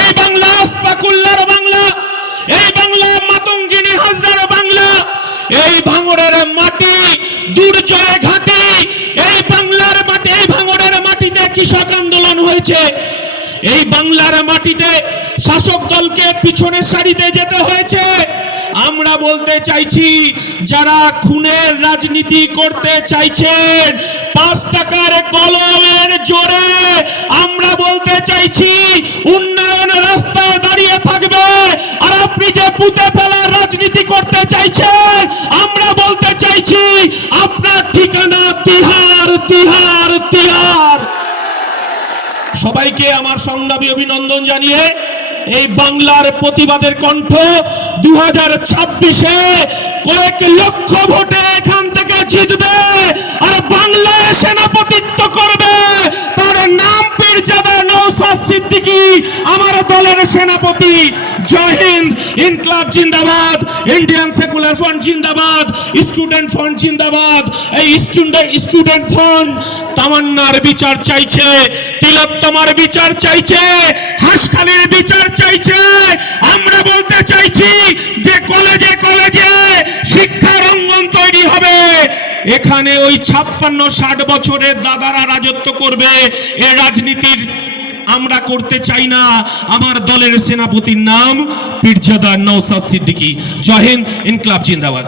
এই বাংলা আসফাকুল্লাহর বাংলা, এই বাংলা মাতঙ্গিনী হাজরার বাংলা, এই ভাঙড়ের মাটি দুর্জয় ঘাটে, এই বাংলার মাটি, এই ভাঙড়ের মাটিতে কৃষক আন্দোলন হয়েছে, এই বাংলার মাটিতে শাসক দলকে পিছনের সারিতে যেতে হয়েছে। আমরা বলতে চাইছি, যারা খুনের রাজনীতি করতে চাইছেন 5 টাকার কলমের জোরে, আমরা বলতে চাইছি উন্নয়ন রাস্তায় দাঁড়িয়ে থাকবে। আর আপনি যে পুঁতে ফেলার রাজনীতি করতে চাইছেন, আমরা বলতে চাইছি আপনার ঠিকানা তিহার, তিহার, তিহার। সবাইকে আমার সংগ্রামী অভিনন্দন জানিয়ে এই বাংলার প্রতিবাদের কণ্ঠ 2026-এ কয়েক লক্ষ ভোটে এখান থেকে জিতবে, আর বাংলায় সেনাপতিত্ব করবে। তার নাম পীরজাদা নওশাদ সিদ্দিকী, আমার দলের সেনাপতি। জয় হিন্দ। ইনকলাব জিন্দাবাদ, ইন্ডিয়ান সেকুলার ফ্রন্ট জিন্দাবাদ, স্টুডেন্ট ফ্রন্ট জিন্দাবাদ। এই স্টুডেন্ট ফ্রন্ট তামান্নার বিচার চাইছে, তিলোত্তমার বিচার চাইছে, হাসখালির বিচার চাইছে। আমরা বলতে চাইছি যে কলেজে কলেজে শিক্ষার অঙ্গন তৈরি হবে, এখানে ওই 56-60 বছরের দাদারা রাজত্ব করবে, এ রাজনীতির আমরা করতে চাই না। আমার দলের সেনাপতির নাম পীরজাদা নওশাদ সিদ্দিকী। জয় হিন্দ। ইনকলাব জিন্দাবাদ।